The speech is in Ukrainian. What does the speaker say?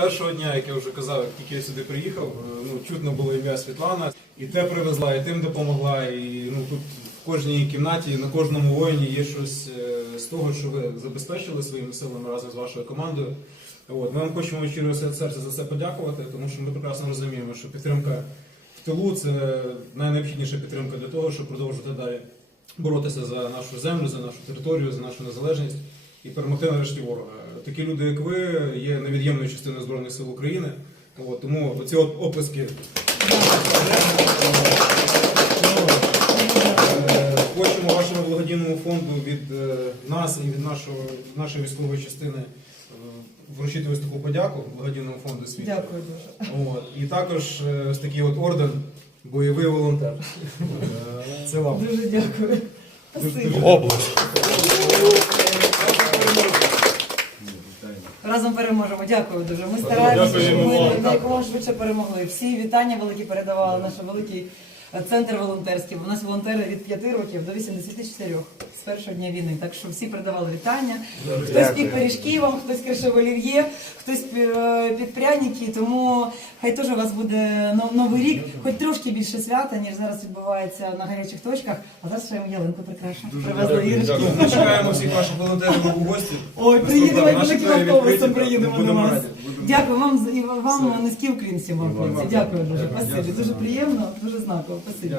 першого дня, як я вже казав, як тільки я сюди приїхав, е, ну чутно було ім'я Світлана. І те привезла, і тим допомогла. І ну тут в кожній кімнаті, на кожному воїні є щось е, з того, що ви забезпечили своїми силами разом з вашою командою. От ми вам хочемо від серця за це подякувати, тому що ми прекрасно розуміємо, що підтримка в тилу це найнеобхідніша підтримка для того, щоб продовжувати далі боротися за нашу землю, за нашу територію, за нашу незалежність і перемогти нарешті ворога. Такі люди, як ви, є невід'ємною частиною Збройних сил України. От, тому оці от оплески. Е, Хочемо вашому благодійному фонду від е, нас і від нашого, нашої військової частини е, вручити ось таку подяку благодійному фонду світу. Дякую дуже. От. І також ось такий от орден бойовий волонтер. Це вам. Дуже дякую. Дуже- дуже- Область. Разом переможемо. Дякую дуже. Ми стараємося, щоб ми якомога швидше перемогли. Всі вітання великі передавали наш великий е, центр волонтерський. У нас волонтери від 5 років до 84 з першого дня війни. Так що всі передавали вітання. Хтось пік пиріжки вам, хтось кришив олів'є, хтось е, під пряники. Тому хай теж у вас буде новий рік, хоч трошки більше свята, ніж зараз відбувається на гарячих точках. А зараз ще я ялинку прикрашу. Привезли. Дякую. Ми чекаємо всіх ваших волонтерів у гості. Ой, приїдемо. Наші великим автобусом, приїдемо до вас. Дякую вам і вам низький уклін всім вам. Дякую дуже. Спасибі. Дуже приємно, дуже знаково. Спасибі.